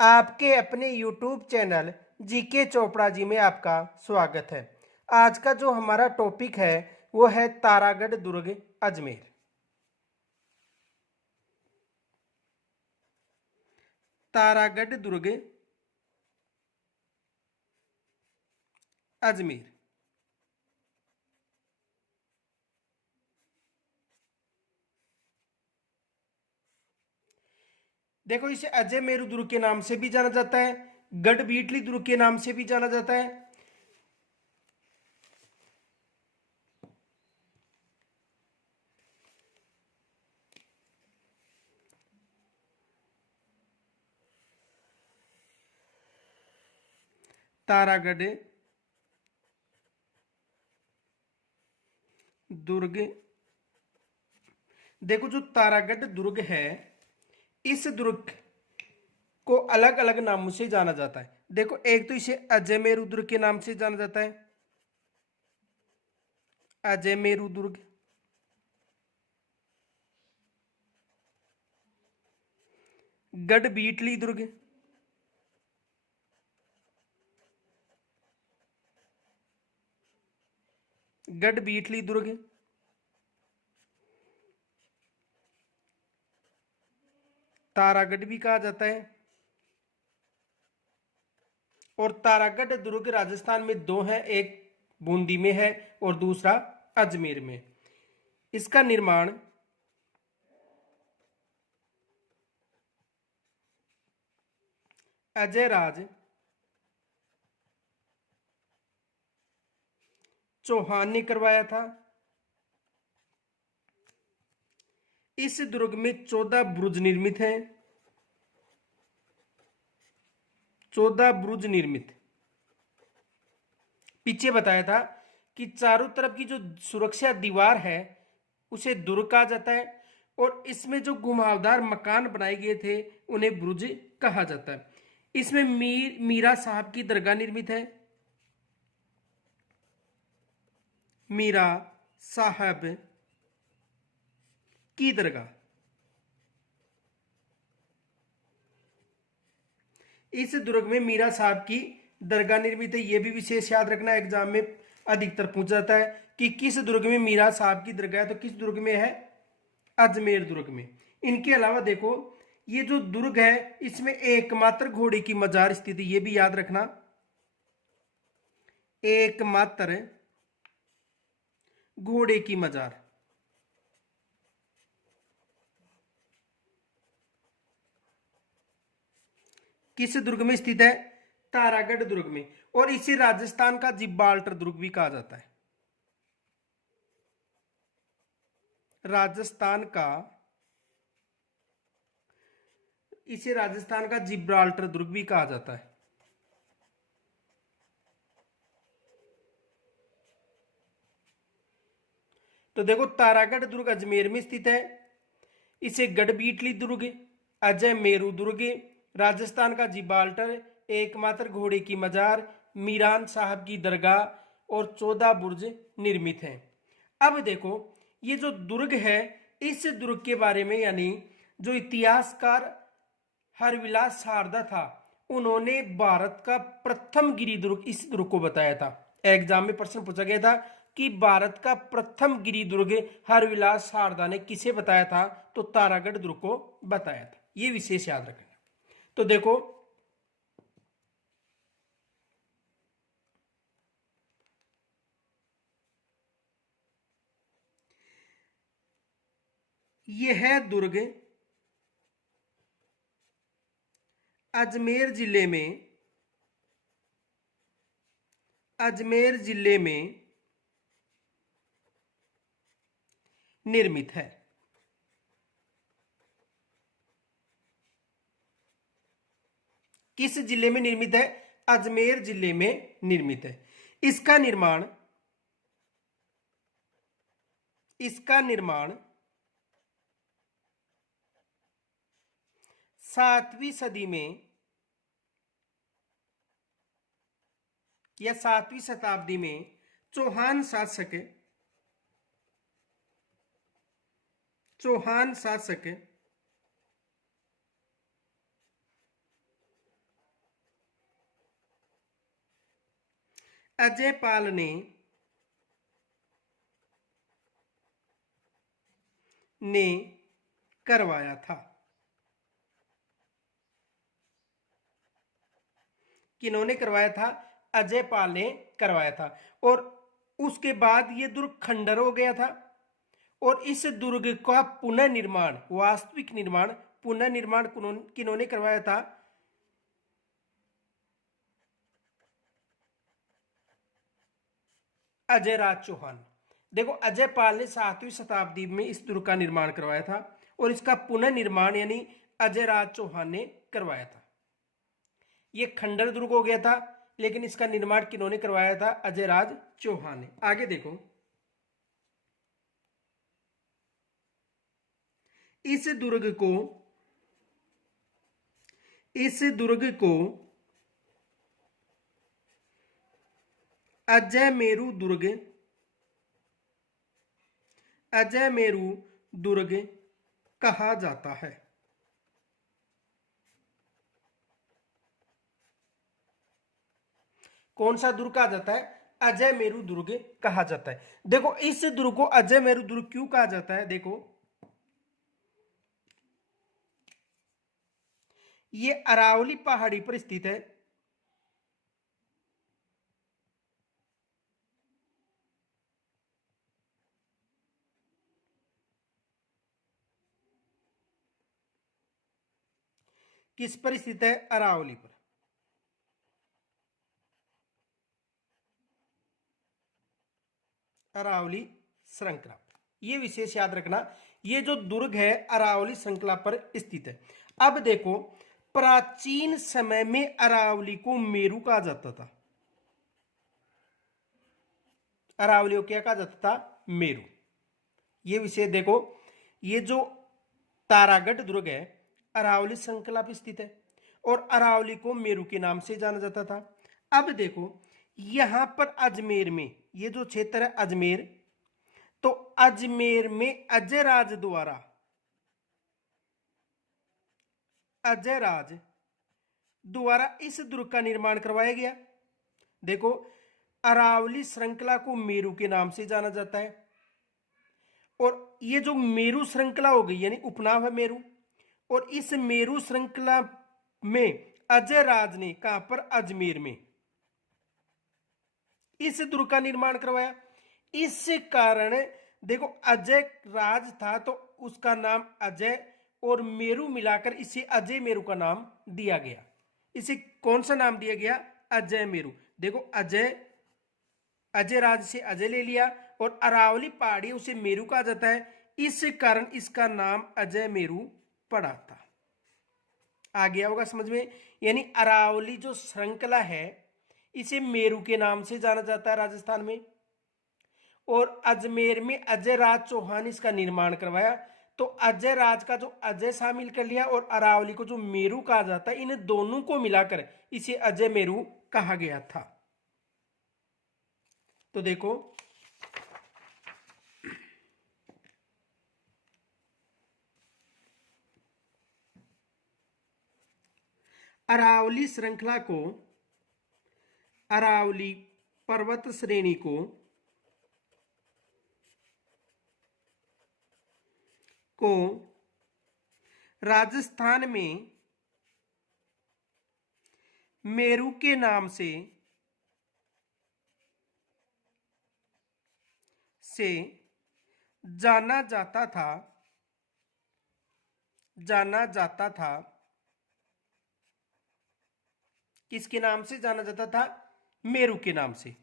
आपके अपने YouTube channel GK Chopra ji में आपका स्वागत है। आज का जो हमारा टॉपिक है वो है तारागढ़ दुर्ग अजमेर। तारागढ़ दुर्ग अजमेर। देखो, इसे अजय मेरू दुर्ग के नाम से भी जाना जाता है, गढ़ बीटली दुर्ग के नाम से भी जाना जाता है। तारागढ़ दुर्ग। देखो, जो तारागढ़ दुर्ग है, इस दुर्ग को अलग अलग नामों से जाना जाता है। देखो, एक तो इसे अजय मेरू दुर्ग के नाम से जाना जाता है, अजय मेरू दुर्ग। गढ़ बीटली दुर्ग, गढ़ बीटली दुर्ग। तारागढ़ भी कहा जाता है। और तारागढ़ दुर्ग राजस्थान में दो हैं, एक बूंदी में है और दूसरा अजमेर में। इसका निर्माण अजय राज चौहान ने करवाया था। इस दुर्ग में 14 बुरुज निर्मित हैं, 14 बुरुज निर्मित। पीछे बताया था कि चारों तरफ की जो सुरक्षा दीवार है उसे दुर्ग कहा जाता है, और इसमें जो घुमावदार मकान बनाए गए थे उन्हें बुरुज कहा जाता है। इसमें मीरा साहब की दरगाह निर्मित है, मीरा साहब की दरगाह। इस दुर्ग में मीरा साहब की दरगाह निर्मित है। यह भी विशेष याद रखना, एग्जाम में अधिकतर पूछा जाता है कि किस दुर्ग में मीरा साहब की दरगाह है, तो किस दुर्ग में है? अजमेर दुर्ग में। इनके अलावा देखो, ये जो दुर्ग है इसमें एकमात्र घोड़े की मजार स्थित है, ये भी याद रखना, एकमात्र घोड़े की मजार। किस दुर्ग में स्थित है? तारागढ़ दुर्ग में। और इसे राजस्थान का जिब्राल्टर दुर्ग भी कहा जाता है। राजस्थान का, इसे राजस्थान का जिब्राल्टर दुर्ग भी कहा जाता है। तो देखो, तारागढ़ दुर्ग अजमेर में स्थित है। इसे गढ़बीटली दुर्ग, अजय मेरू दुर्ग, राजस्थान का जिब्राल्टर, एकमात्र घोड़े की मजार, मीरान साहब की दरगाह और 14 बुर्ज निर्मित हैं। अब देखो, ये जो दुर्ग है, इस दुर्ग के बारे में, यानी जो इतिहासकार हरविलास सारदा था, उन्होंने भारत का प्रथम गिरी दुर्ग इस दुर्ग को बताया था। एग्जाम में प्रश्न पूछा गया था कि भारत का प्रथम गिरी दुर्ग हरविलास सारदा ने किसे बताया था, तो तारागढ़ दुर्ग को बताया था। ये विशेष याद रखना। तो देखो, यह है दुर्ग अजमेर जिले में, अजमेर जिले में निर्मित है। किस जिले में निर्मित है? अजमेर जिले में निर्मित है। इसका निर्माण, इसका निर्माण 7वीं सदी में या 7वीं शताब्दी में चौहान शासक, चौहान शासक अजय पाल ने करवाया था। किन्होंने करवाया था? अजय पाल ने करवाया था। और उसके बाद ये दुर्ग खंडर हो गया था और इस दुर्ग का पुनर्निर्माण, वास्तविक निर्माण, पुनर्निर्माण किन्होंने करवाया था? अजय राज चौहान। देखो, अजय पाल ने 7वीं शताब्दी में इस दुर्ग का निर्माण करवाया था और इसका पुनर्निर्माण यानी अजय राज चौहान ने करवाया था। ये खंडर दुर्ग हो गया था, लेकिन इसका निर्माण किन्होंने करवाया था? अजय राज चौहान ने। आगे देखो, इस दुर्ग को अजय मेरू दुर्ग कहा जाता है। कौन सा दुर्ग कहा जाता है? अजय मेरू दुर्ग कहा जाता है। देखो, इस दुर्ग को अजय मेरू दुर्ग क्यों कहा जाता है? देखो, ये अरावली पहाड़ी पर स्थित है। किस पर स्थित है? अरावली पर। अरावली श्रृंखला, ये विशेष याद रखना, ये जो दुर्ग है अरावली श्रृंखला पर स्थित है। अब देखो, प्राचीन समय में अरावली को मेरू कहा जाता था। अरावली को क्या कहा जाता था? मेरू। ये विषय देखो, ये जो तारागढ़ दुर्ग है अरावली श्रृंखला पर स्थित है और अरावली को मेरू के नाम से जाना जाता था। अब देखो, यहां पर अजमेर में, ये जो क्षेत्र है अजमेर, तो अजमेर में अजय राज द्वारा इस दुर्ग का निर्माण करवाया गया। देखो, अरावली श्रृंखला को मेरू के नाम से जाना जाता है और ये जो मेरू श्रृंखला हो गई यानी उपनाम है मेरू, और इस मेरू श्रृंखला में अजय राज ने कहां पर? अजमेर में इस दुर्ग का निर्माण करवाया। इस कारण देखो, अजय राज था तो उसका नाम अजय और मेरू मिलाकर इसे अजय मेरू का नाम दिया गया। इसे कौन सा नाम दिया गया? अजय मेरू। देखो, अजय राज से अजय ले लिया और अरावली पहाड़ी उसे मेरू कहा जाता है, इस कारण इसका नाम अजय मेरू पड़ा था। आ गया होगा समझ में? यानी अरावली जो श्रृंखला है इसे मेरू के नाम से जाना जाता है राजस्थान में, और अजमेर में अजय राज चौहान इसका निर्माण करवाया। तो अजय राज का जो अजय शामिल कर लिया और अरावली को जो मेरू कहा जाता है, इन दोनों को मिलाकर इसे अजय मेरू कहा गया था। तो देखो, अरावली श्रृंखला को, अरावली पर्वत श्रेणी को राजस्थान में मेरू के नाम से जाना जाता था। किसके नाम से जाना जाता था? मेरू के नाम से।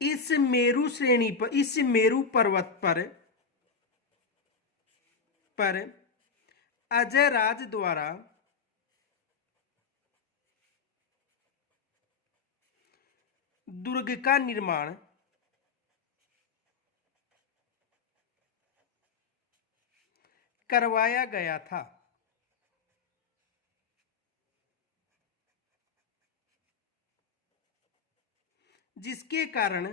इस मेरू श्रेणी पर, इस मेरू पर्वत पर अजय राज द्वारा दुर्ग का निर्माण करवाया गया था, जिसके कारण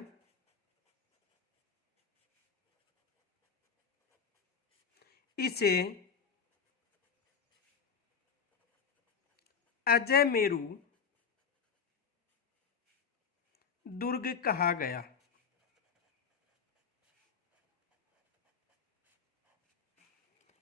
इसे अजय मेरू दुर्ग कहा गया।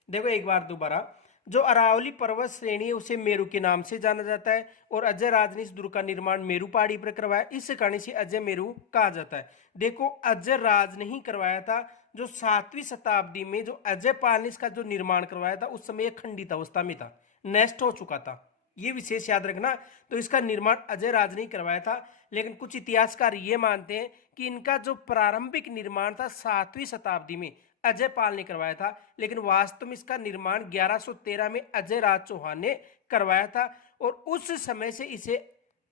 देखो एक बार दोबारा, जो अरावली पर्वत श्रेणी है उसे मेरू के नाम से जाना जाता है और अजय राज ने इस दुर्ग का निर्माण मेरू पहाड़ी पर करवाया, इस कारण से अजय मेरू कहा जाता है। देखो अजय राज ने ही करवाया था, जो 7वीं शताब्दी में जो अजय पाल ने इसका जो निर्माण करवाया था उस समय खंडित अवस्था में था, नष्ट हो चुका था, ये विशेष याद रखना। तो इसका निर्माण अजय राज ने ही करवाया था, लेकिन कुछ इतिहासकार ये मानते हैं कि इनका जो प्रारंभिक निर्माण था 7वीं शताब्दी में अजय पाल ने करवाया था, लेकिन वास्तव में इसका निर्माण 1113 में अजय राज चौहान ने करवाया था और उस समय से इसे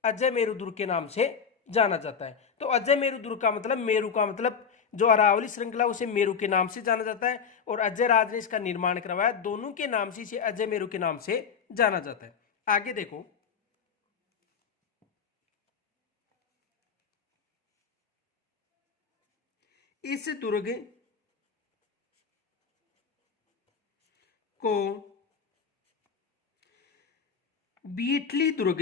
अजय मेरू दुर्ग के नाम से जाना जाता है। तो अजय मेरू दुर्ग का मतलब, मेरू का मतलब जो अरावली श्रृंखला उसे मेरू के नाम से जाना जाता है और अजय राज ने इसका निर्माण करवाया, दोनों के नाम से इसे अजय मेरू के नाम से जाना जाता है। आगे देखो, इस दुर्ग को बीटली दुर्ग,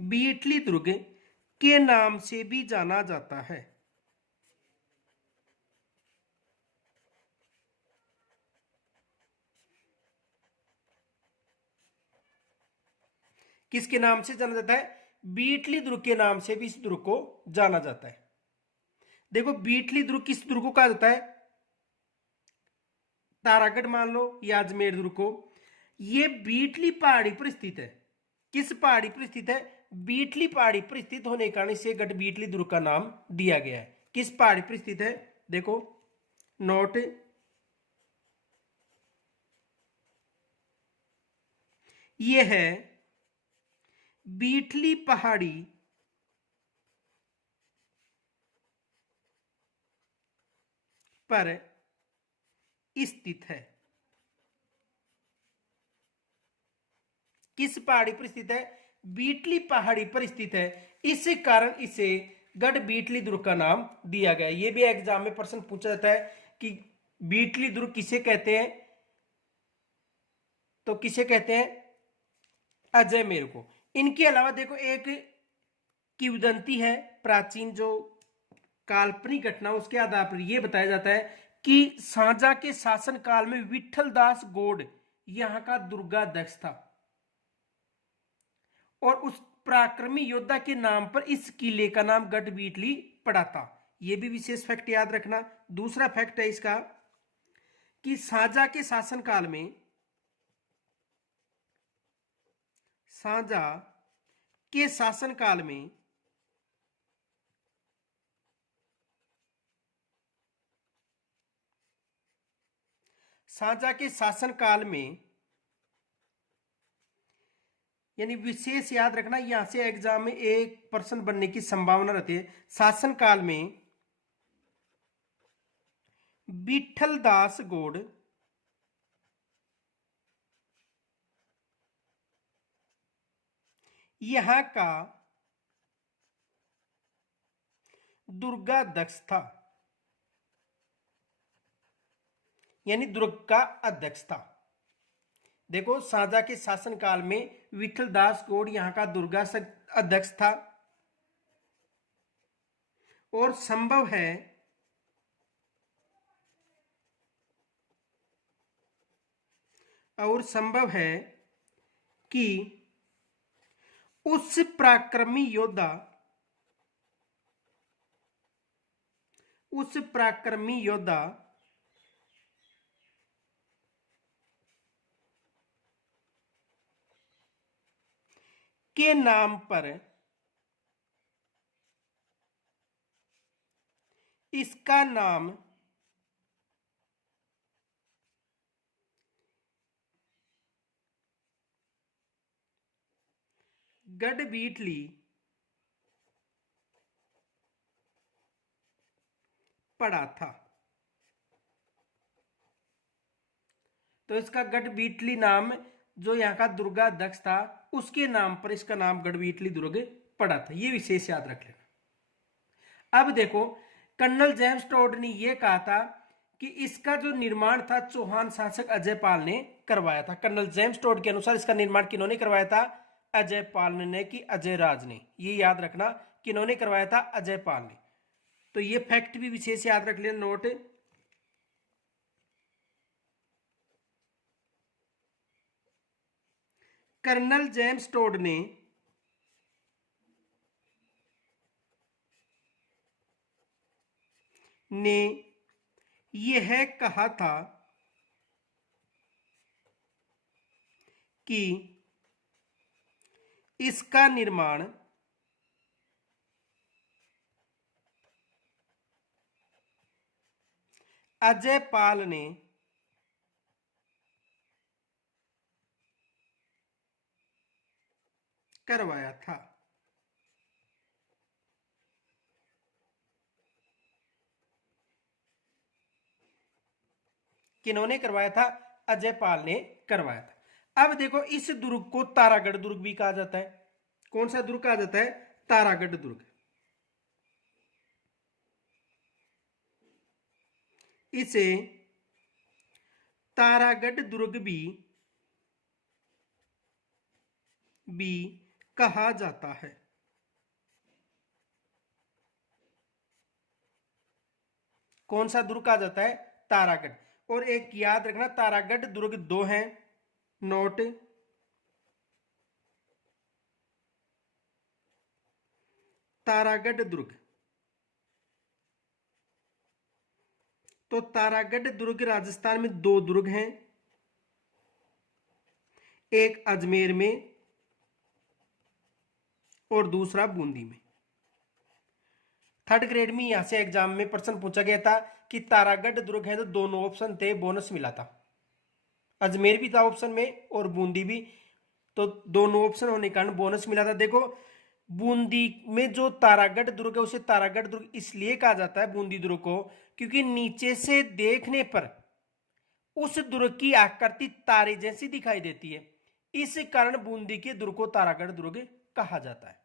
बीटली दुर्ग के नाम से भी जाना जाता है। किसके नाम से जाना जाता है? बीटली दुर्ग के नाम से भी इस दुर्ग को जाना जाता है। देखो बीटली दुर्ग किस दुर्ग को कहा जाता है? तारागढ़ मान लो या अजमेर दुर्ग को। ये बीटली पहाड़ी पर स्थित है। किस पहाड़ी पर स्थित है? बीटली पहाड़ी पर स्थित होने के कारण इसे गढ़ बीटली दुर्ग का नाम दिया गया है। किस पहाड़ी पर स्थित है? देखो नोट, ये है बीटली पहाड़ी पर स्थित है। किस पहाड़ी पर स्थित है? बीटली पहाड़ी पर स्थित है, इस कारण इसे गढ़ बीटली दुर्ग का नाम दिया गया। यह भी एग्जाम में प्रश्न पूछा जाता है कि बीटली दुर्ग किसे कहते हैं, तो किसे कहते हैं? अजय मेरू को। इनके अलावा देखो एक किंवदंती है प्राचीन, जो काल्पनिक घटना, उसके आधार पर यह बताया जाता है कि सांजा के शासन काल में विठल दास गौड़ यहां का दुर्गाध्यक्ष था और उस पराक्रमी योद्धा के नाम पर इस किले का नाम गढ़ बीटली पड़ा था। यह भी विशेष फैक्ट याद रखना। दूसरा फैक्ट है इसका कि सांजा के शासनकाल में, सांजा के शासनकाल में सांजा के शासनकाल में, यानी विशेष याद रखना, यहां से एग्जाम में एक प्रश्न बनने की संभावना रहती है। शासनकाल में विठल दास गौड़ यहां का दुर्गाध्यक्ष था, यानी दुर्ग का अध्यक्ष था। देखो सांजा के शासनकाल में विठल दास गौड़ यहां का दुर्गा अध्यक्ष था और संभव है कि उस पराक्रमी योद्धा के नाम पर इसका नाम गढ़ बीटली पड़ा था। तो इसका गढ़ बीटली नाम, जो यहाँ का दुर्गाध्यक्ष था, उसके नाम पर इसका नाम गढ़ बीटली दुर्ग पड़ा था। ये विशेष याद रख लेना। अब देखो कर्नल जेम्स टोड ने यह कहा था कि इसका जो निर्माण था चौहान शासक अजय पाल ने करवाया था। कर्नल जेम्स टोड के अनुसार इसका निर्माण किन्होंने करवाया था? अजय पाल ने कि अजय राज ने। ये याद रखना किन्होंने करवाया था, अजय पाल ने। तो ये फैक्ट भी विशेष याद रख लेना, नोट। कर्नल जेम्स टोड ने यह कहा था कि इसका निर्माण अजय पाल ने करवाया था। किन्होंने करवाया था? अजय पाल ने करवाया था। अब देखो, इस दुर्ग को तारागढ़ दुर्ग भी कहा जाता है। कौन सा दुर्ग कहा जाता है? तारागढ़ दुर्ग। इसे तारागढ़ दुर्ग भी कहा जाता है। कौन सा दुर्ग कहा जाता है? तारागढ़। और एक याद रखना, तारागढ़ दुर्ग दो हैं, नोट। तारागढ़ दुर्ग, तो तारागढ़ दुर्ग राजस्थान में दो दुर्ग हैं, एक अजमेर में और दूसरा बूंदी में। थर्ड ग्रेड में यहां से एग्जाम में प्रश्न पूछा गया था कि तारागढ़ दुर्ग है, तो दोनों ऑप्शन थे, बोनस मिला था। अजमेर भी था ऑप्शन में और बूंदी भी, तो दोनों ऑप्शन होने के कारण बोनस मिला था। देखो, बूंदी में जो तारागढ़ दुर्ग है उसे तारागढ़ दुर्ग इसलिए कहा जाता है, बूंदी दुर्ग को, क्योंकि नीचे से देखने पर उस दुर्ग की आकृति तारे जैसी दिखाई देती है। इस कारण बूंदी के दुर्ग को तारागढ़ दुर्ग कहा जाता है।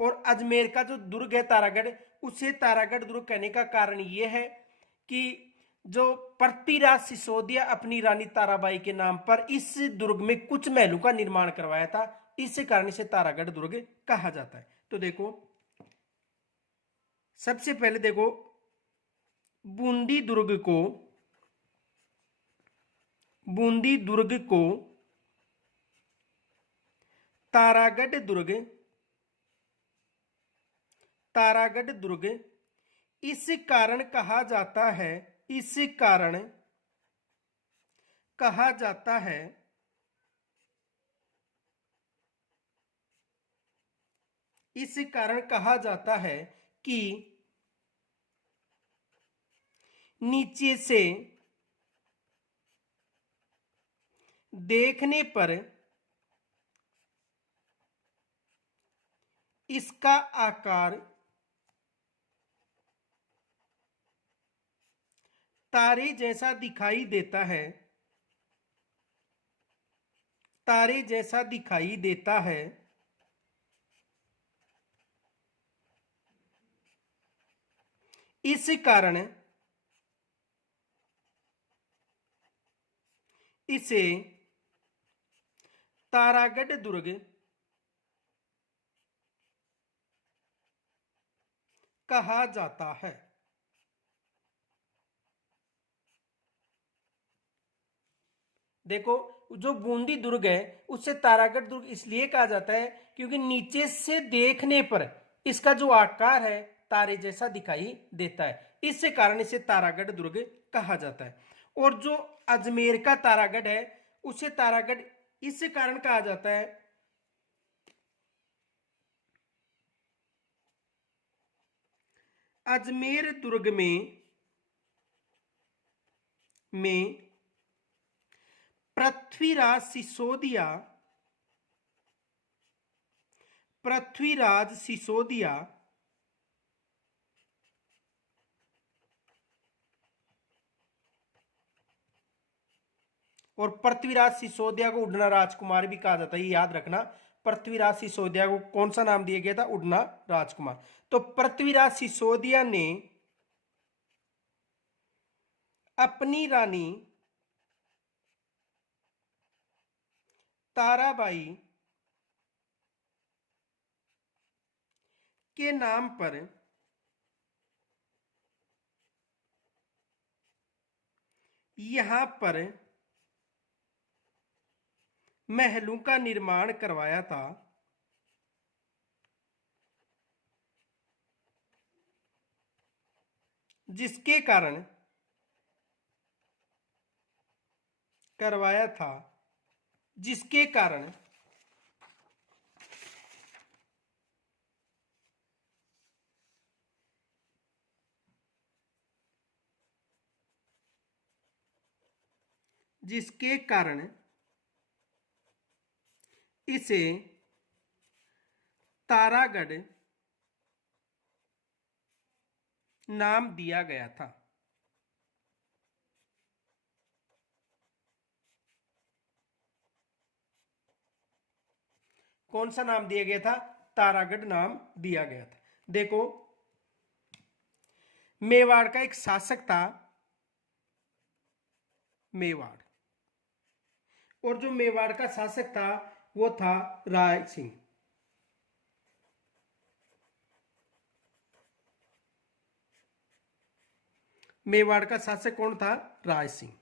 और अजमेर का जो दुर्ग है तारागढ़, उसे तारागढ़ दुर्ग कहने का कारण यह है कि जो पृथ्वीराज सिसोदिया अपनी रानी ताराबाई के नाम पर इस दुर्ग में कुछ महलों का निर्माण करवाया था, इस कारण इसे तारागढ़ दुर्ग कहा जाता है। तो देखो, सबसे पहले देखो, बूंदी दुर्ग को तारागढ़ दुर्ग इस कारण कहा जाता है, इस कारण कहा जाता है इस कारण कहा जाता है कि नीचे से देखने पर इसका आकार तारे जैसा दिखाई देता है, तारे जैसा दिखाई देता है। इस कारण इसे तारागढ़ दुर्ग कहा जाता है। देखो, जो बूंदी दुर्ग है उससे तारागढ़ दुर्ग इसलिए कहा जाता है क्योंकि नीचे से देखने पर इसका जो आकार है तारे जैसा दिखाई देता है, इस कारण इसे तारागढ़ दुर्ग कहा जाता है। और जो अजमेर का तारागढ़ है उसे तारागढ़ इस कारण कहा जाता है, अजमेर दुर्ग में पृथ्वीराज सिसोदिया और पृथ्वीराज सिसोदिया को उड़ना राजकुमार भी कहा जाता है, ये याद रखना। पृथ्वीराज सिसोदिया को कौन सा नाम दिया गया था? उड़ना राजकुमार। तो पृथ्वीराज सिसोदिया ने अपनी रानी ताराबाई जिसके नाम पर यहां पर महलों का निर्माण करवाया था, जिसके कारण करवाया था, जिसके कारण जिसके कारण इसे तारागढ़ नाम दिया गया था। कौन सा नाम दिया गया था? तारागढ़ नाम दिया गया था। देखो, मेवाड़ का एक शासक था, मेवाड़, और जो मेवाड़ का शासक था वो था राय सिंह। मेवाड़ का शासक कौन था? राय सिंह।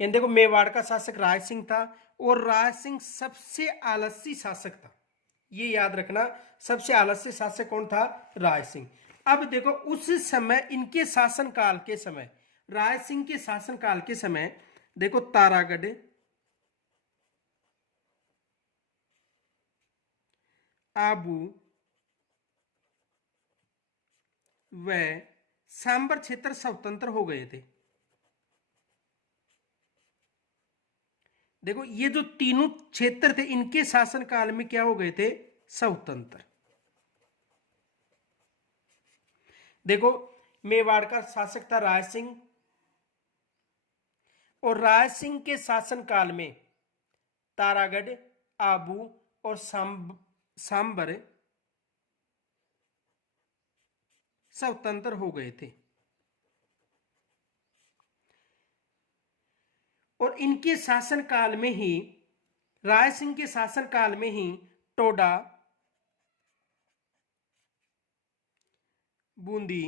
यानी देखो, मेवाड़ का शासक राय सिंह था और राय सिंह सबसे आलसी शासक था। ये याद रखना, सबसे आलस्य शासक कौन था? राय सिंह। अब देखो, उस समय इनके शासनकाल के समय, राय सिंह के शासनकाल के समय, देखो तारागढ़, आबू व सांबर क्षेत्र स्वतंत्र हो गए थे। देखो, ये जो तीनों क्षेत्र थे इनके शासनकाल में क्या हो गए थे? स्वतंत्र। देखो, मेवाड़ का शासक था राय सिंह, और राय सिंह के शासनकाल में तारागढ़, आबू और सांबर स्वतंत्र हो गए थे। और इनके शासनकाल में ही, राय सिंह के शासनकाल में ही, टोडा, बूंदी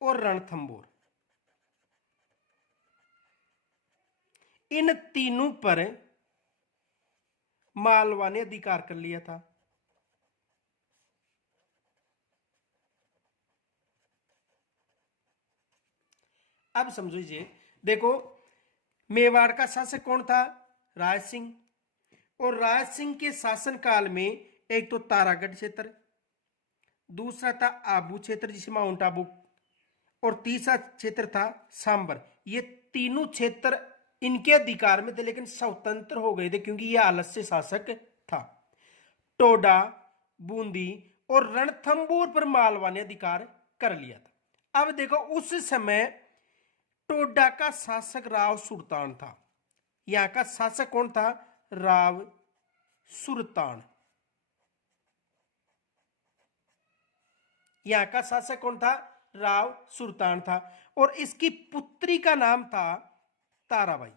और रणथंभौर, इन तीनों पर मालवा ने अधिकार कर लिया था। अब समझिए, देखो, मेवाड़ का शासक कौन था? राय सिंह। और राय सिंह के शासनकाल में एक तो तारागढ़ क्षेत्र, दूसरा था आबू क्षेत्र जिसे माउंट आबू, और तीसरा क्षेत्र था सांबर। ये तीनों क्षेत्र इनके अधिकार में थे, लेकिन स्वतंत्र हो गए थे क्योंकि यह आलस्य शासक था। टोडा, बूंदी और रणथंभौर पर मालवा ने अधिकार कर लिया था। अब देखो, उस समय टोडा का शासक राव सुल्तान था। यहां का शासक कौन था? राव सुल्तान। यहां का शासक कौन था? राव सुल्तान था। और इसकी पुत्री का नाम था ताराबाई।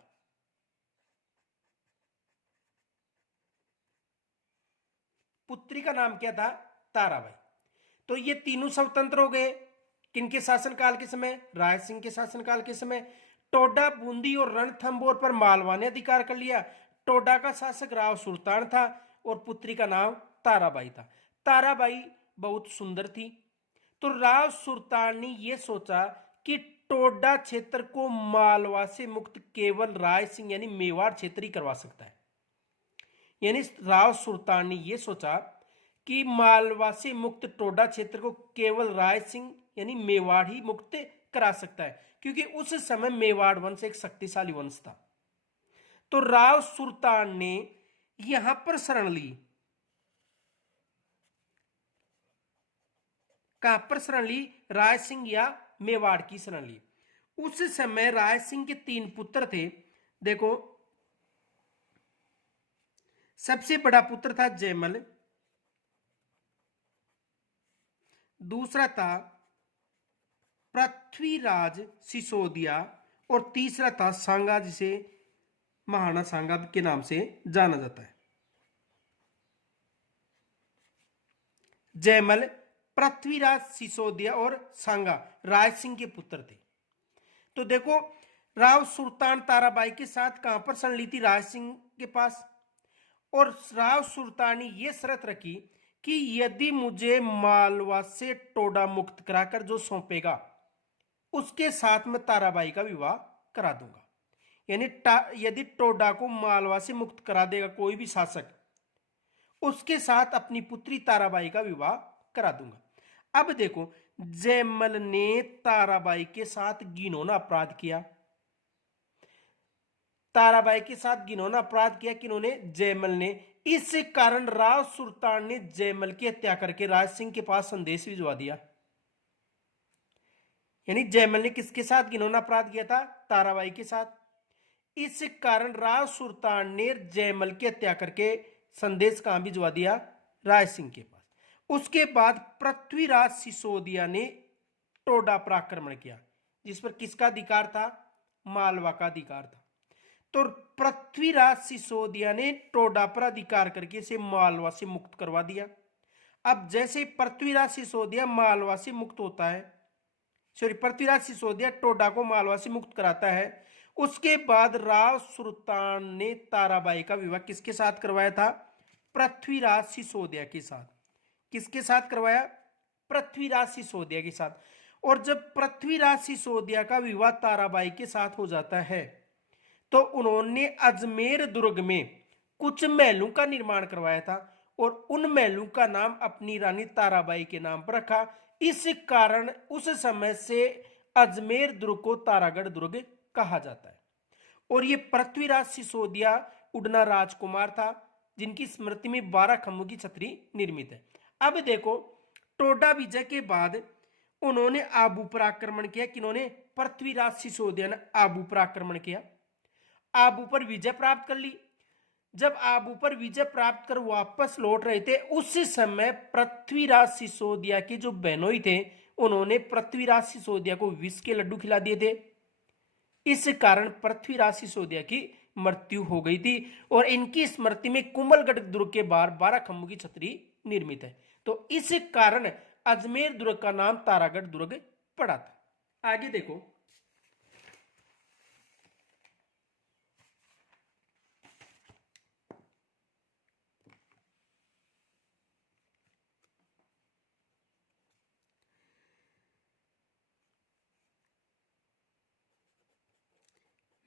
पुत्री का नाम क्या था? ताराबाई। तो ये तीनों स्वतंत्र हो गए किनके शासनकाल के समय? राय सिंह के शासनकाल के समय। टोडा, बूंदी और रणथंभौर पर मालवा ने अधिकार कर लिया। टोडा का शासक राव सुल्तान था और पुत्री का नाम ताराबाई था। ताराबाई बहुत सुंदर थी, तो राव सुल्तान ने यह सोचा कि टोडा क्षेत्र को मालवा से मुक्त केवल राय सिंह यानी मेवाड़ क्षेत्र ही करवा सकता है। यानी राव सुल्तान ने यह सोचा कि मालवा से मुक्त टोडा क्षेत्र को केवल राय सिंह यानी मेवाड़ ही मुक्त करा सकता है, क्योंकि उस समय मेवाड़ वंश एक शक्तिशाली वंश था। तो राव सुल्तान ने यहां पर शरण ली। कहां पर शरण ली? राय सिंह या मेवाड़ की शरण ली। उस समय राय सिंह के 3 पुत्र थे। देखो, सबसे बड़ा पुत्र था जयमल, दूसरा था पृथ्वीराज सिसोदिया और तीसरा था सांगा जिसे महाराणा सांगा के नाम से जाना जाता है। जयमल पृथ्वीराज सिसोदिया और सांगा राय सिंह के पुत्र थे। तो देखो, राव सुल्तान ताराबाई के साथ कहां पर सन ली थी? राय सिंह के पास। और राव सुल्तान ने यह शर्त रखी कि यदि मुझे मालवा से टोडा मुक्त कराकर जो सौंपेगा उसके साथ मैं ताराबाई का विवाह करा दूंगा। यानी यदि टोडा को मालवा से मुक्त करा देगा कोई भी शासक, उसके साथ अपनी पुत्री ताराबाई का विवाह करा दूंगा। अब देखो, जयमल ने ताराबाई के साथ घिनौना अपराध किया। ताराबाई के साथ घिनौना अपराध किया किन्होंने? जयमल ने। इस कारण राव सुल्तान ने जयमल की हत्या करके राज सिंह के पास संदेश भिजवा दिया। यानी जयमल ने किसके साथ घिनौना अपराध किया था? ताराबाई के साथ। इस कारण राव सुल्तान ने जयमल की हत्या करके संदेश कहां भिजवा दिया? राय सिंह के पास। उसके बाद पृथ्वीराज सिसोदिया ने टोडा पर आक्रमण किया, जिस पर किसका अधिकार था? मालवा का अधिकार था। तो पृथ्वीराज सिसोदिया ने टोडा पर अधिकार करके इसे मालवा से मुक्त करवा दिया। अब जैसे पृथ्वीराज सिसोदिया मालवा से मुक्त होता है, पृथ्वीराज सिसोदिया टोडा को मालवा से मुक्त कराता है, उसके बाद राव सुल्तान ने ताराबाई का विवाह किसके साथ करवाया था? पृथ्वीराज सिसोदिया के साथ। किसके साथ करवाया? पृथ्वीराज सिसोदिया के साथ। और जब पृथ्वीराज सिसोदिया का विवाह ताराबाई के साथ हो जाता है तो उन्होंने अजमेर दुर्ग में कुछ महलों का निर्माण करवाया था और उन महलों का नाम अपनी रानी ताराबाई के नाम पर रखा। इस कारण उस समय से अजमेर दुर्ग को तारागढ़ दुर्ग कहा जाता है। और ये पृथ्वीराज सिसोदिया उड़ना राजकुमार था, जिनकी स्मृति में 12 खंभों की छतरी निर्मित है। अब देखो, टोडा विजय के बाद उन्होंने आबू पर आक्रमण किया। किन्होंने? पृथ्वीराज सिसोदिया ने आबू पर आक्रमण किया, आबू पर विजय प्राप्त कर ली। जब आबू पर विजय प्राप्त कर वापस लौट रहे थे, उस समय पृथ्वीराज सिसोदिया के जो बहनोई थे उन्होंने पृथ्वीराज सिसोदिया को विष के लड्डू खिला दिए थे। इस कारण पृथ्वीराज सिसोदिया की मृत्यु हो गई थी और इनकी स्मृति में कुंभलगढ़ दुर्ग के बाहर 12 खंभों की छतरी निर्मित है। तो इस कारण अजमेर दुर्ग का नाम तारागढ़ दुर्ग पड़ा था। आगे देखो,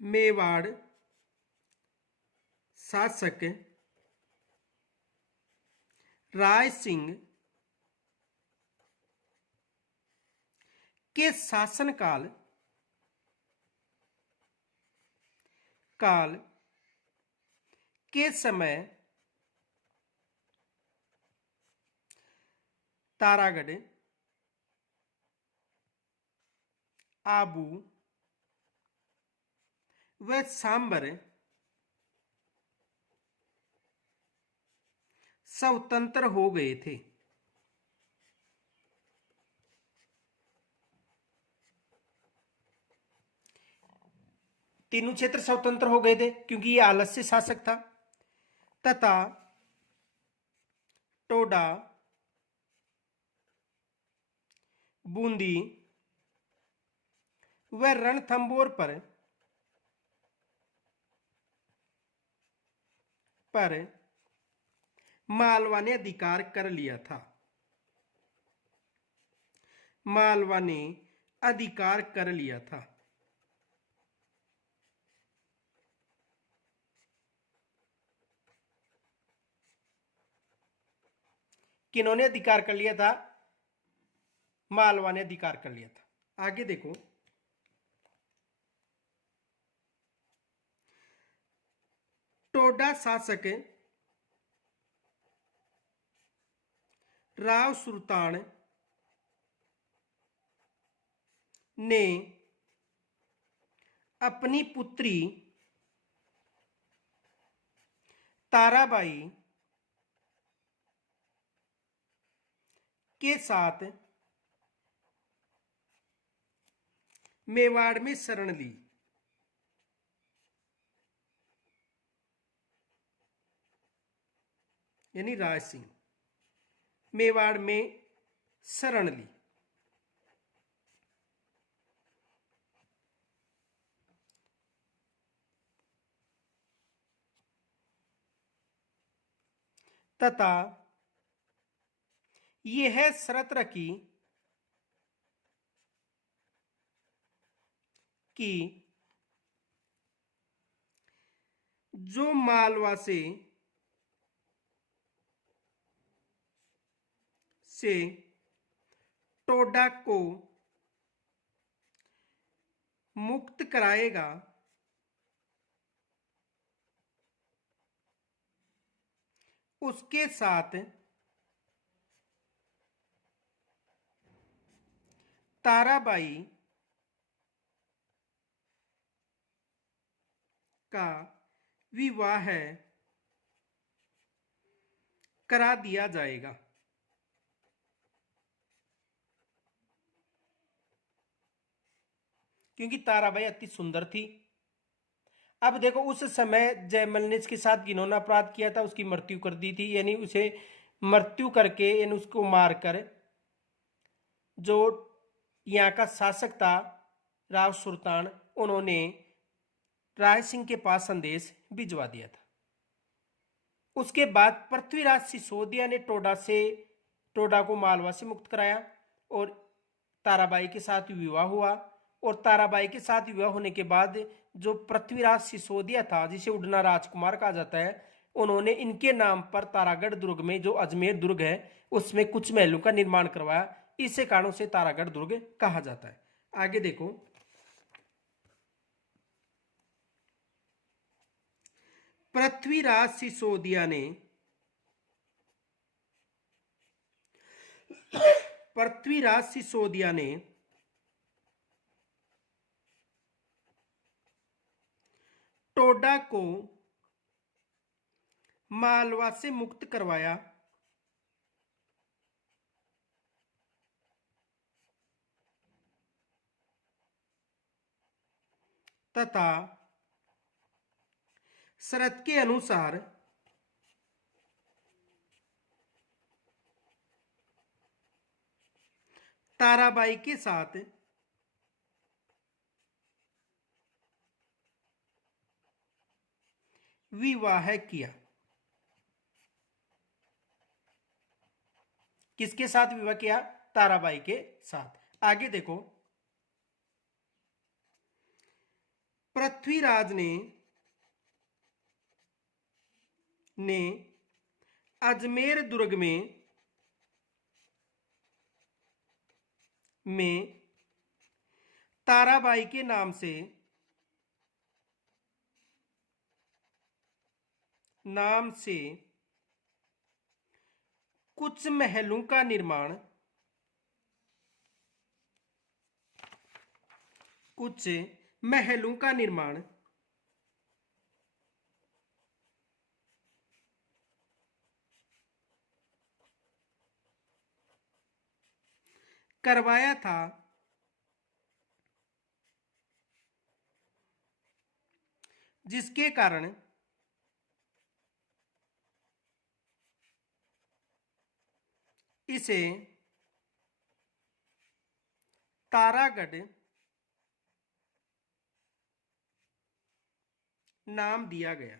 मेवाड़ शासक राय सिंह के शासनकाल के समय तारागढ़, आबू व सांबर स्वतंत्र हो गए थे। तीनों क्षेत्र स्वतंत्र हो गए थे क्योंकि ये आलस्य शासक था। तथा टोडा, बूंदी व रणथंभौर पर मालवा ने अधिकार कर लिया था। मालवा ने अधिकार कर लिया था। किन्होंने अधिकार कर लिया था? मालवा ने अधिकार कर लिया था। आगे देखो, टोडा शासक राव सुल्तान ने अपनी पुत्री ताराबाई के साथ मेवाड़ में शरण ली। यानी राज सिंह, मेवाड़ में शरण ली। तथा यह शर्त रखी कि जो मालवा से टोडा को मुक्त कराएगा, उसके साथ ताराबाई का विवाह करा दिया जाएगा। क्योंकि ताराबाई अति सुंदर थी। अब देखो, उस समय जयमल ने इसके साथ घिनौना अपराध किया था, उसकी मृत्यु कर दी थी, यानी उसे मृत्यु करके, यानी उसको मारकर जो यहाँ का शासक था राव सुल्तान, उन्होंने राय सिंह के पास संदेश भिजवा दिया था। उसके बाद पृथ्वीराज सिसोदिया ने टोडा को मालवा से मुक्त कराया और ताराबाई के साथ विवाह हुआ। और ताराबाई के साथ विवाह होने के बाद जो पृथ्वीराज सिसोदिया था, जिसे उड़ना राजकुमार कहा जाता है, उन्होंने इनके नाम पर तारागढ़ दुर्ग में, जो अजमेर दुर्ग है, उसमें कुछ महलों का निर्माण करवाया। इसी कारणों से तारागढ़ दुर्ग कहा जाता है। आगे देखो, पृथ्वीराज सिसोदिया ने टोडा को मालवा से मुक्त करवाया तथा शर्त के अनुसार ताराबाई के साथ विवाह किया। किसके साथ विवाह किया? ताराबाई के साथ। आगे देखो, पृथ्वीराज ने अजमेर दुर्ग में ताराबाई के नाम से कुछ महलों का निर्माण करवाया था, जिसके कारण इसे तारागढ़ नाम दिया गया।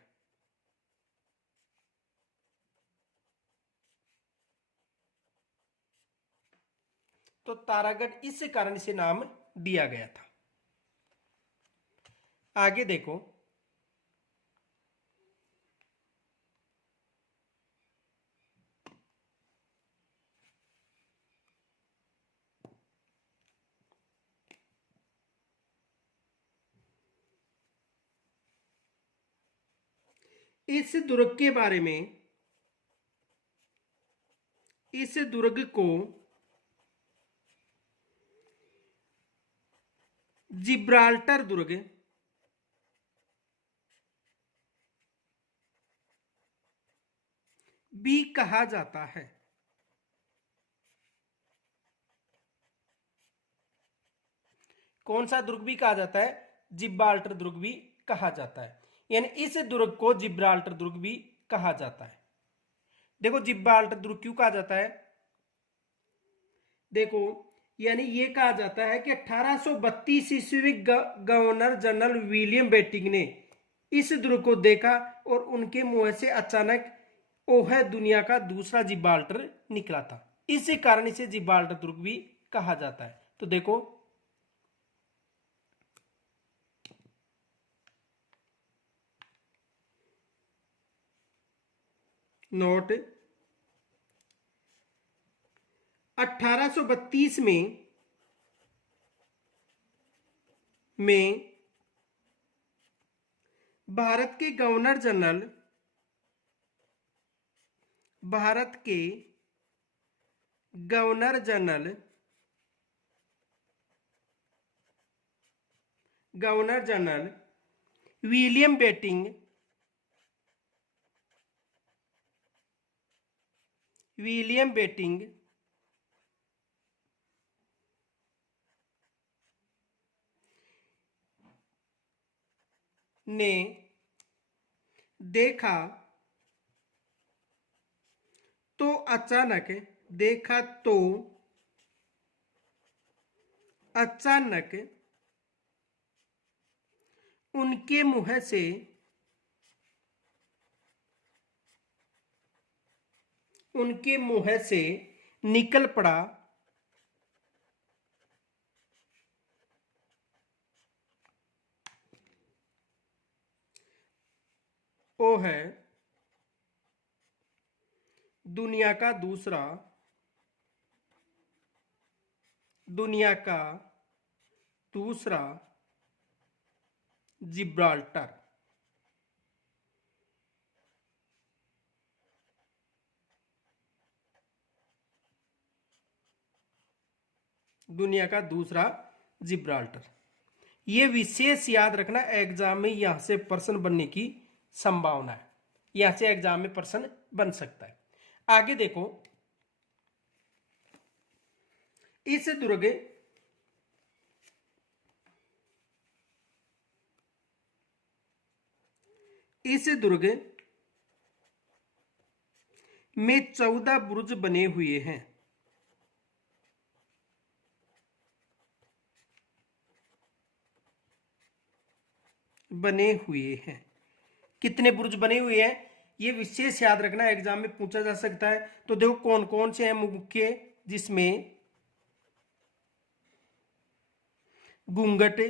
तो तारागढ़ इस कारण इसे नाम दिया गया था। आगे देखो, इस दुर्ग के बारे में, इस दुर्ग को जिब्राल्टर दुर्ग भी कहा जाता है। कौन सा दुर्ग भी कहा जाता है? जिब्राल्टर दुर्ग भी कहा जाता है। यानी इस दुर्ग को जिब्राल्टर दुर्ग भी कहा जाता है। देखो जिब्राल्टर दुर्ग क्यों कहा जाता है, देखो यानी ये कहा जाता है कि 1832 ईस्वी में गवर्नर जनरल विलियम बेटिंग ने इस दुर्ग को देखा और उनके मुंह से अचानक ओह दुनिया का दूसरा जिब्राल्टर निकला था। इसी कारण इसे जिब्राल्टर दुर्ग भी कहा जाता है। तो देखो नोट 1832 में भारत के गवर्नर जनरल भारत के governor general governor general william Bentinck william Bentinck ने देखा तो अचानक देखा तो अचानक उनके मुंह से निकल पड़ा वो है दुनिया का दूसरा जिब्राल्टर। दुनिया का दूसरा जिब्राल्टर, ये विशेष याद रखना, एग्जाम में यहां से प्रश्न बनने की संभावना है, यहां से एग्जाम में प्रश्न बन सकता है। आगे देखो इस दुर्ग में 14 बुर्ज बने हुए हैं। कितने बुर्ज बने हुए हैं ये विशेष याद रखना, एग्जाम में पूछा जा सकता है। तो देखो कौन कौन से हैं मुख्य, जिसमें घूंघट,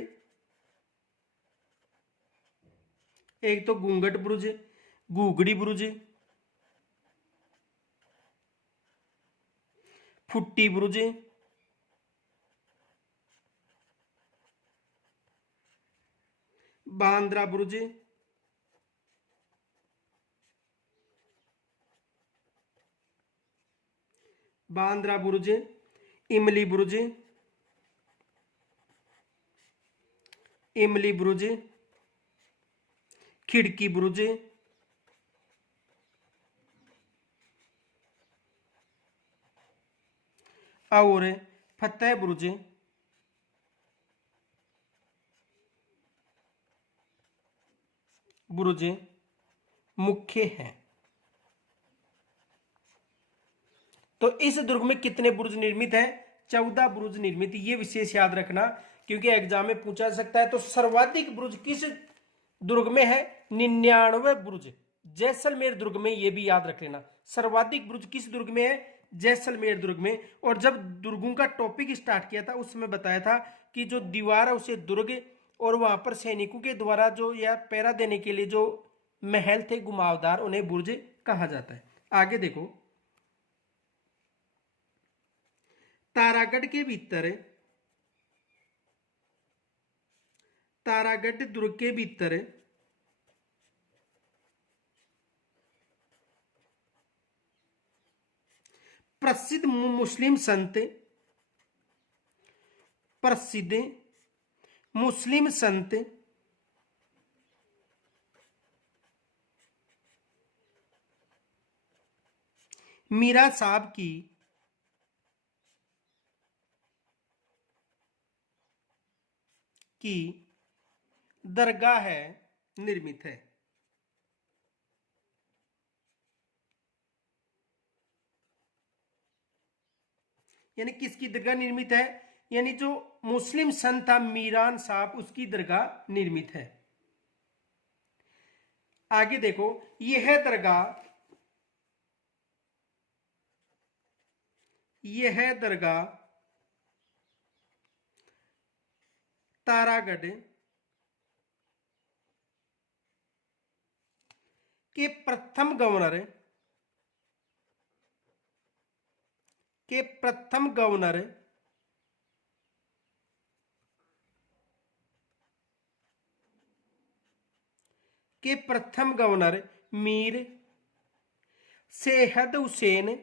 एक तो घूंघट बुर्ज, घूगड़ी बुर्ज, फुट्टी बुर्ज, बांद्रा बुर्ज, इमली बुर्ज, खिड़की बुर्ज, और फतेह बुर्ज मुख्य हैं। तो इस दुर्ग में कितने बुर्ज निर्मित हैं? 14 बुर्ज निर्मित, ये विशेष याद रखना क्योंकि एग्जाम में पूछा जा सकता है। तो सर्वाधिक बुर्ज किस दुर्ग में है? 99 बुर्ज जैसलमेर दुर्ग में, ये भी याद रख लेना। सर्वाधिक बुर्ज किस दुर्ग में है? जैसलमेर दुर्ग में। और जब दुर्गों का टॉपिक स्टार्ट किया था उस समय बताया था कि जो दीवार है उसे दुर्ग, और वहां पर सैनिकों के द्वारा जो या पहरा देने के लिए जो महल थे घुमावदार, उन्हें बुर्ज कहा जाता है। आगे देखो तारागढ़ दुर्ग के भीतर प्रसिद्ध मुस्लिम संत मीरा साहब की दरगाह है निर्मित है। यानी किसकी दरगाह निर्मित है? यानी जो मुस्लिम संत था मीरान साहब, उसकी दरगाह निर्मित है। आगे देखो, यह दरगाह तारागढ़ के प्रथम गवर्नर मीर सेहद हुसैन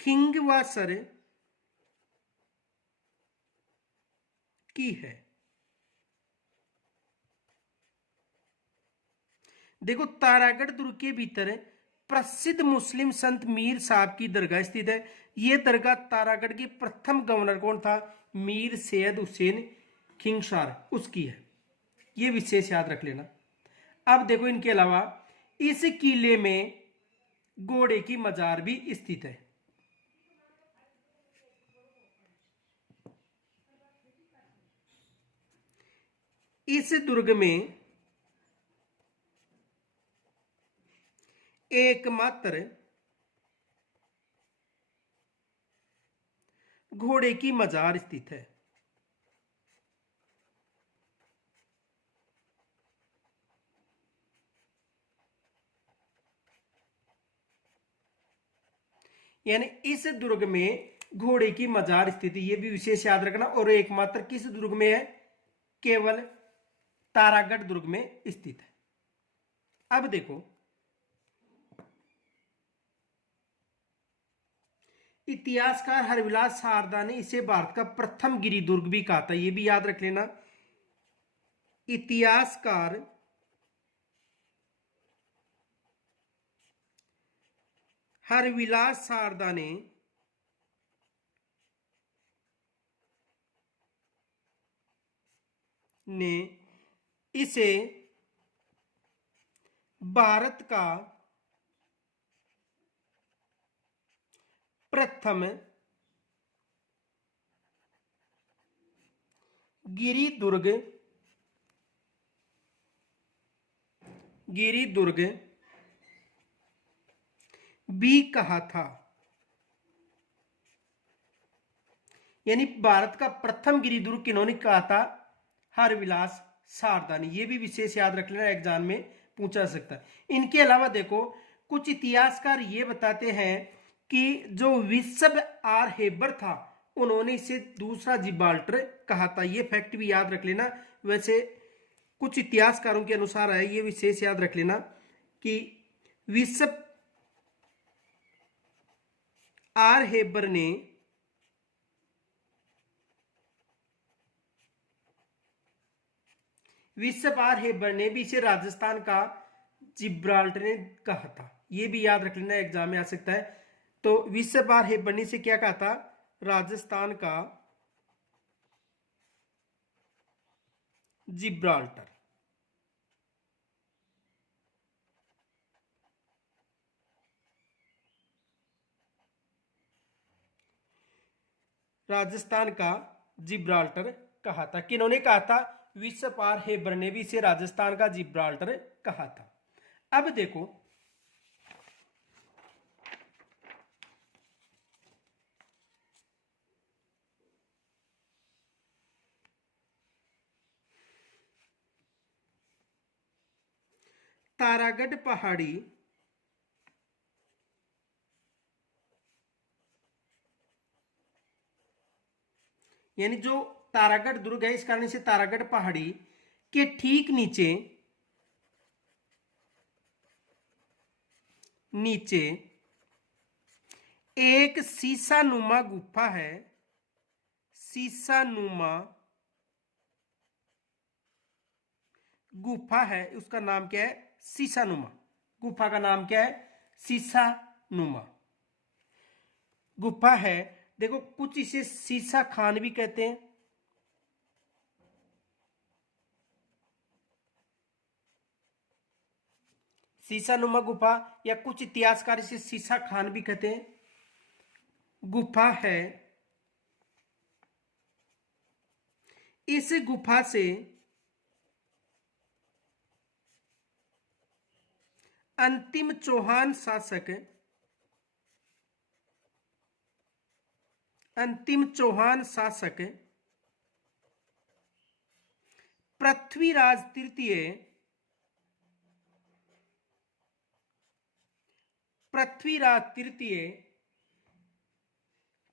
खिंगवासर की है। देखो, तारागढ़ दुर्ग के भीतर प्रसिद्ध मुस्लिम संत मीर साहब की दरगाह स्थित है। यह दरगाह तारागढ़ के प्रथम गवर्नर कौन था? मीर सैयद हुसैन खिंगसार, उसकी है। यह विशेष याद रख लेना। अब देखो, इनके अलावा इस किले में घोड़े की मजार भी स्थित है। इस दुर्ग में एकमात्र घोड़े की मजार स्थित है। यानी इस दुर्ग में घोड़े की मजार स्थित है, यह भी विशेष याद रखना। और एकमात्र किस दुर्ग में है? केवल तारागढ़ दुर्ग में स्थित है। अब देखो, इतिहासकार हरविलास सारदा ने इसे भारत का प्रथम गिरी दुर्ग भी कहा था, यह भी याद रख लेना। इतिहासकार हरविलास सारदा ने इसे भारत का प्रथम गिरी दुर्ग भी कहा था। यानी भारत का प्रथम गिरी दुर्ग किन्होंने कहा था? हरविलास सारदा ने। यह भी विशेष याद रख लेना, एग्जाम में पूछा जा सकता है। इनके अलावा देखो, कुछ इतिहासकार ये बताते हैं कि जो विस्ब आर हेबर था, उन्होंने इसे दूसरा जिब्राल्टर कहा था। यह फैक्ट भी याद रख लेना। वैसे कुछ इतिहासकारों के अनुसार है, यह विशेष याद रख लेना कि विस्ब आर हेबर ने भी इसे राजस्थान का जिब्राल्टर ने कहा था। यह भी याद रख लेना, एग्जाम में आ सकता है। तो विस्ब आर हेबर ने से क्या कहा था? राजस्थान का जिब्राल्टर। राजस्थान का जिब्राल्टर कहा था। किन्होंने कहा था? विस्ब आर हेबर ने भी इसे राजस्थान का जिब्राल्टर कहा था। अब देखो, तारागढ़ पहाड़ी यानी जो तारागढ़ दुर्ग है, इस कारण से तारागढ़ पहाड़ी के ठीक नीचे एक शीशानुमा गुफा है। उसका नाम क्या है? शीशानुमा। गुफा का नाम क्या है? शीशानुमा गुफा है। देखो, कुछ इसे शीशा खान भी कहते हैं, शीशा नुमा गुफा, या कुछ इतिहासकार इसे शीशा खान भी कहते हैं, गुफा है। इस गुफा से अंतिम चौहान शासक, पृथ्वीराज तृतीय,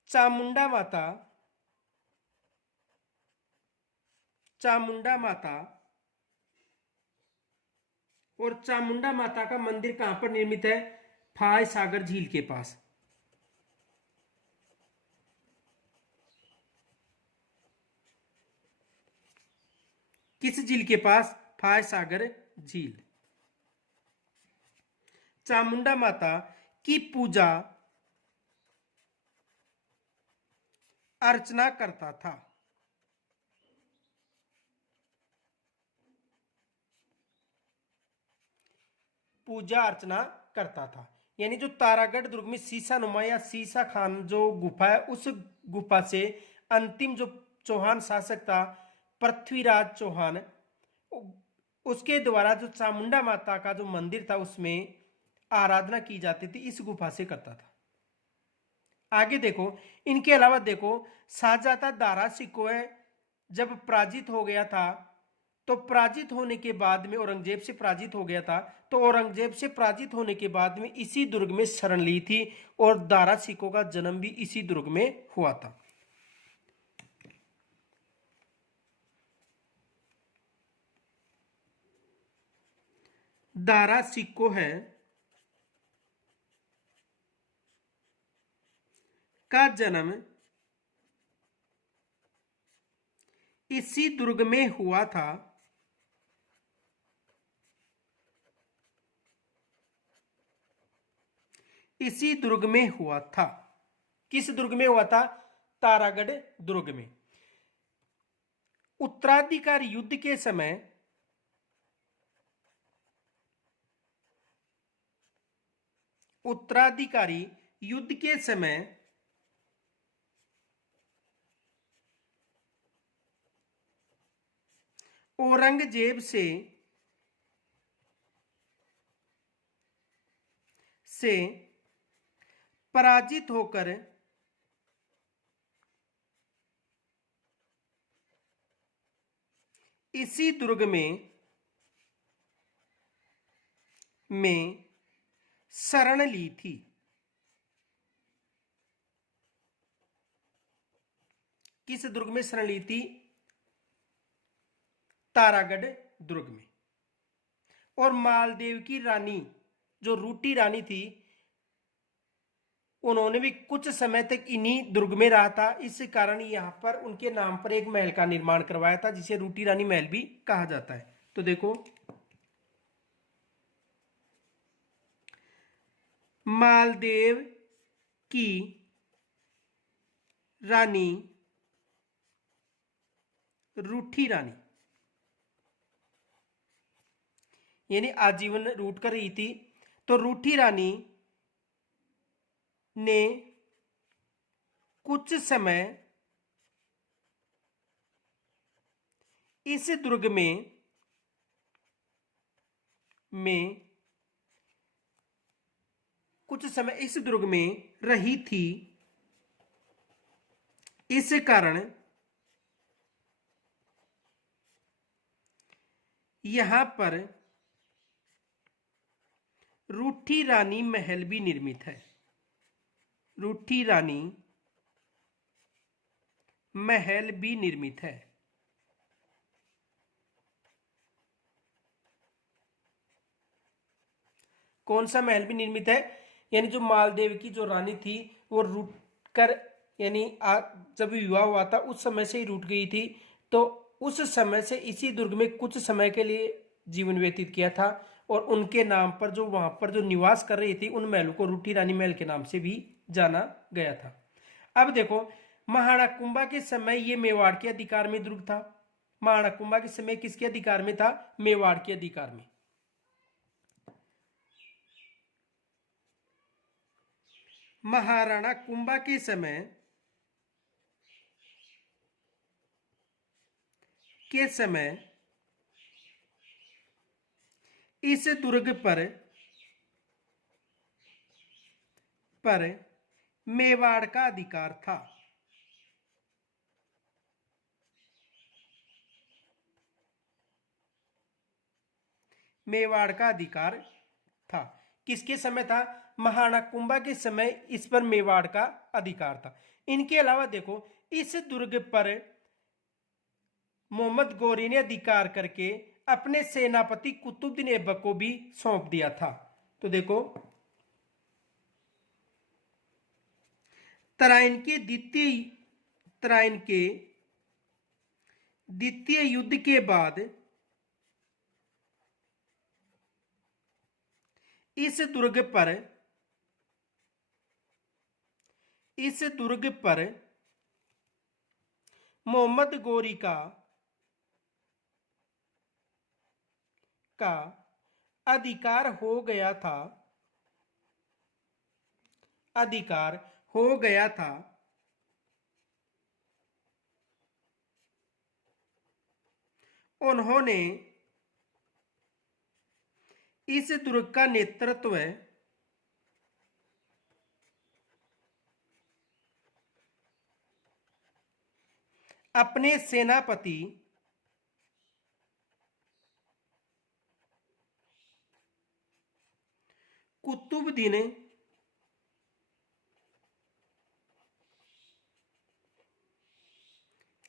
चामुंडा माता और चामुंडा माता का मंदिर कहां पर निर्मित है? फाय सागर झील के पास। किस झील के पास? फाय सागर झील। चामुंडा माता की पूजा अर्चना करता था। पूजा अर्चना करता था। यानी जो तारागढ़ दुर्ग में शीशा नुमा या शीशा खान जो गुफा है, उस गुफा से अंतिम जो चौहान शासक था पृथ्वीराज चौहान, उसके द्वारा जो चामुंडा माता का जो मंदिर था उसमें आराधना की जाती थी, इस गुफा से करता था। आगे देखो, इनके अलावा देखो, शाहजादा दारा सिकोह जब पराजित हो गया था, तो पराजित होने के बाद में औरंगजेब से पराजित हो गया था, तो औरंगजेब से पराजित होने के बाद में इसी दुर्ग में शरण ली थी, और दारा सिकोह का जन्म भी इसी दुर्ग में हुआ था। दारा सिकोह का जन्म इसी दुर्ग में हुआ था। इसी दुर्ग में हुआ था। किस दुर्ग में हुआ था? तारागढ़ दुर्ग में। उत्तराधिकार युद्ध के समय औरंगजेब से पराजित होकर इसी दुर्ग में शरण ली थी। किस दुर्ग में शरण ली थी? तारागढ़ दुर्ग में। और मालदेव की रानी जो रूटी रानी थी, उन्होंने भी कुछ समय तक इन्हीं दुर्ग में रहा था। इस कारण यहां पर उनके नाम पर एक महल का निर्माण करवाया था, जिसे रूटी रानी महल भी कहा जाता है। तो देखो, मालदेव की रानी रूठी रानी, यानी आजीवन रूठ कर रही थी, तो रूठी रानी ने कुछ समय इस दुर्ग में रही थी। इस कारण यहां पर रूठी रानी महल भी निर्मित है। रूठी रानी महल भी निर्मित है। कौन सा महल भी निर्मित है? यानी जो मालदेव की जो रानी थी वो रूट कर, यानी जब विवाह हुआ था उस समय से ही रूठ गई थी, तो उस समय से इसी दुर्ग में कुछ समय के लिए जीवन व्यतीत किया था, और उनके नाम पर जो वहां पर जो निवास कर रही थी, उन महलों को रूठी रानी महल के नाम से भी जाना गया था। अब देखो, महाराणा कुंभा के समय ये मेवाड़ के अधिकार में दुर्ग था। महाराणा कुंभा के समय किसके अधिकार में था? मेवाड़ के अधिकार में। महाराणा कुंभा के समय इस दुर्ग पर मेवाड़ का अधिकार था। मेवाड़ का अधिकार था। किसके समय था? महाराणा कुंभा के समय इस पर मेवाड़ का अधिकार था। इनके अलावा देखो, इस दुर्ग पर मोहम्मद गौरी ने अधिकार करके अपने सेनापति कुतुबुद्दीन ऐबक को भी सौंप दिया था। तो देखो, तराइन के द्वितीय युद्ध के बाद इस दुर्ग पर मोहम्मद गौरी का अधिकार हो गया था। उन्होंने इस दुर्ग का नेतृत्व अपने सेनापति कुतुबुद्दीन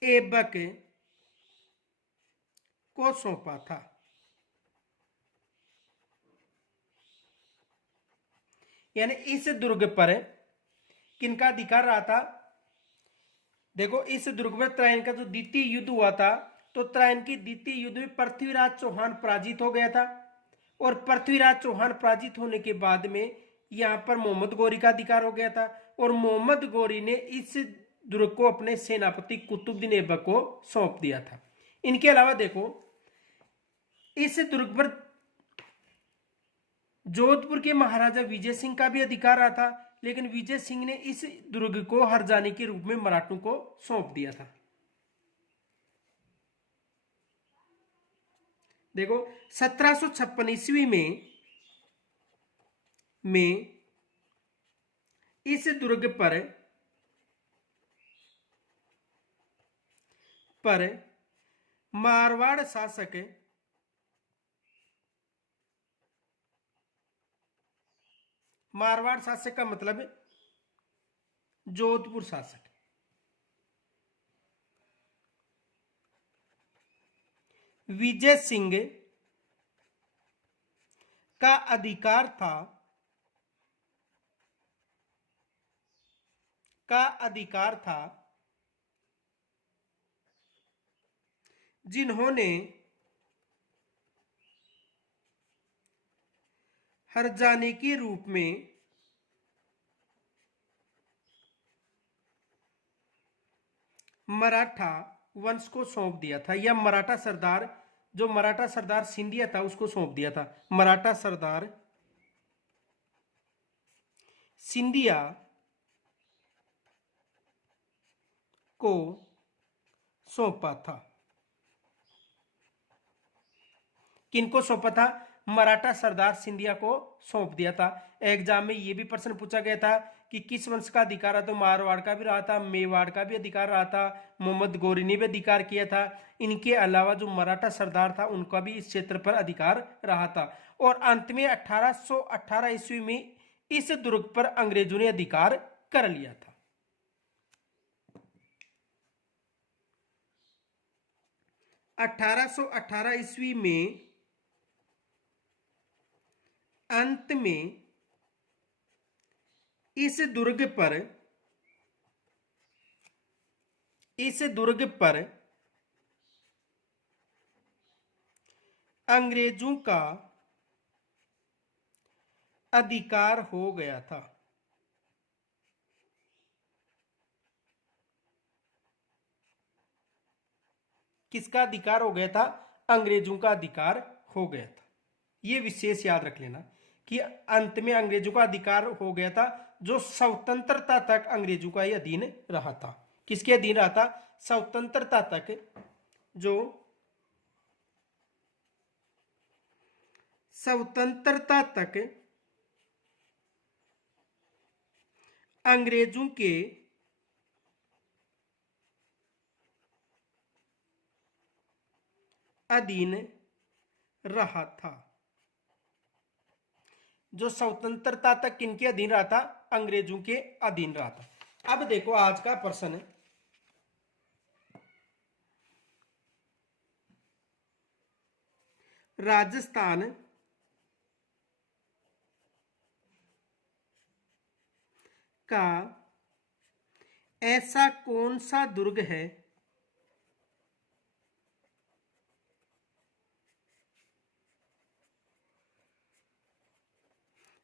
ऐबक को सौंपा था। यानी इस दुर्ग पर किनका अधिकार रहा था? देखो, इस दुर्ग पर त्राइन का जो द्वितीय युद्ध हुआ था, तो त्राइन की द्वितीय युद्ध में पृथ्वीराज चौहान पराजित हो गया था। और पृथ्वीराज चौहान पराजित होने के बाद में यहां पर मोहम्मद गौरी का अधिकार हो गया था। और मोहम्मद गौरी ने इस दुर्ग को अपने सेनापति कुतुबुद्दीन ऐबक को सौंप दिया था। इनके अलावा देखो, इस दुर्ग पर जोधपुर के महाराजा विजय सिंह का भी अधिकार रहा था, लेकिन विजय सिंह ने इस दुर्ग को हरजाने के रूप में मराठों को सौंप दिया था। देखो, 1756 ईस्वी में इस दुर्ग पर मारवाड़ शासक का मतलब जोधपुर शासक विजय सिंह का अधिकार था, जिन्होंने हरजाने के रूप में मराठा वंश को सौंप दिया था, या मराठा सरदार सिंधिया था उसको सौंप दिया था। मराठा सरदार सिंधिया को सौंपा था। किनको सौंपा था? मराठा सरदार सिंधिया को सौंप दिया था। एग्जाम में यह भी प्रश्न पूछा गया था कि किस वंश का अधिकार है, तो मारवाड़ का भी रहा था, मेवाड़ का भी अधिकार रहा था, मोहम्मद गौरी ने भी अधिकार किया था। इनके अलावा जो मराठा सरदार था उनका भी इस क्षेत्र पर अधिकार रहा था। और अंत में 1818 ईस्वी में इस दुर्ग पर अंग्रेजों ने अधिकार कर लिया था। 1818 ईस्वी में अंत में इस दुर्ग पर अंग्रेजों का अधिकार हो गया था। किसका अधिकार हो गया था? अंग्रेजों का अधिकार हो गया था। यह विशेष याद रख लेना कि अंत में अंग्रेजों का अधिकार हो गया था, जो स्वतंत्रता तक अंग्रेजों का ही अधीन रहा था। किसके अधीन रहा था? स्वतंत्रता तक जो स्वतंत्रता तक अंग्रेजों के अधीन रहा था। जो स्वतंत्रता तक किनके अधीन रहा था? अंग्रेजों के अधीन रहा था। अब देखो आज का प्रश्न, राजस्थान का ऐसा कौन सा दुर्ग है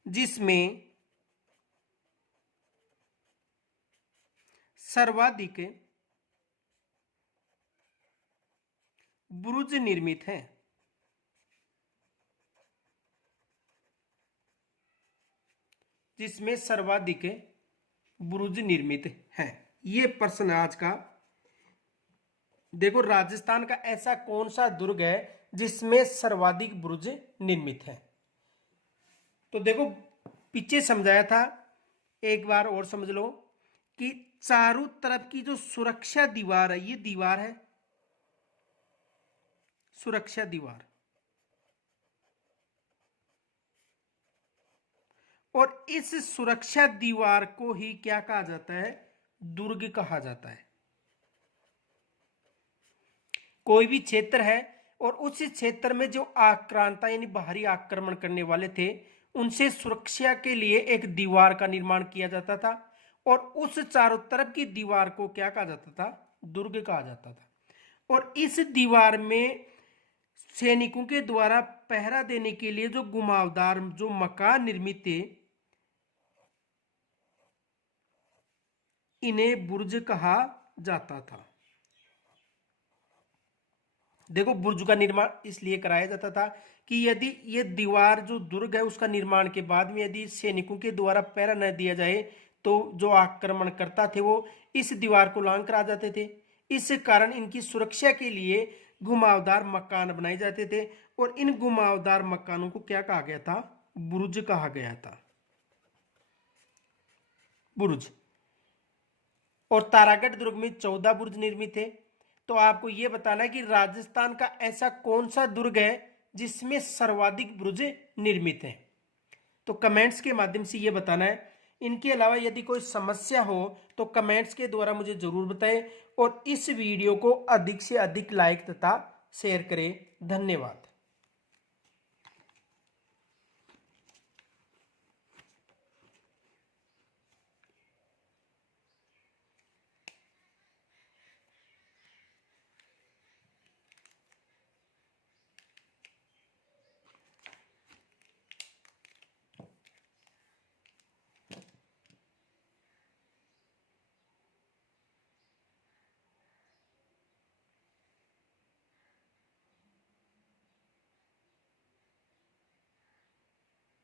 जिसमें सर्वाधिक बुरुज निर्मित हैं? जिसमें सर्वाधिक बुरुज निर्मित हैं, ये प्रश्न आज का। देखो राजस्थान का ऐसा कौन सा दुर्ग है जिसमें सर्वाधिक बुरुज निर्मित है? तो देखो पीछे समझाया था, एक बार और समझ लो कि चारों तरफ की जो सुरक्षा दीवार है, ये दीवार है सुरक्षा दीवार, और इस सुरक्षा दीवार को ही क्या कहा जाता है? दुर्ग कहा जाता है। कोई भी क्षेत्र है और उस क्षेत्र में जो आक्रांता यानी बाहरी आक्रमण करने वाले थे, उनसे सुरक्षा के लिए एक दीवार का निर्माण किया जाता था, और उस चारों तरफ की दीवार को क्या कहा जाता था? दुर्ग कहा जाता था। और इस दीवार में सैनिकों के द्वारा पहरा देने के लिए जो घुमावदार जो मकान निर्मित थे, इन्हें बुर्ज कहा जाता था। देखो बुर्ज का निर्माण इसलिए कराया जाता था कि यदि ये दीवार जो दुर्ग है उसका निर्माण के बाद में यदि सैनिकों के द्वारा पहरा न दिया जाए तो जो आक्रमणकर्ता थे वो इस दीवार को लांघ कर आ जाते थे। इस कारण इनकी सुरक्षा के लिए घुमावदार मकान बनाए जाते थे, और इन घुमावदार मकानों को क्या कहा गया था? बुर्ज कहा गया था। बुर्ज। और तारागढ़ दुर्ग में 14 बुर्ज निर्मित थे। तो आपको यह बताना है कि राजस्थान का ऐसा कौन सा दुर्ग है जिसमें सर्वाधिक बुर्ज निर्मित हैं। तो कमेंट्स के माध्यम से यह बताना है। इनके अलावा यदि कोई समस्या हो तो कमेंट्स के द्वारा मुझे जरूर बताएं, और इस वीडियो को अधिक से अधिक लाइक तथा शेयर करें। धन्यवाद।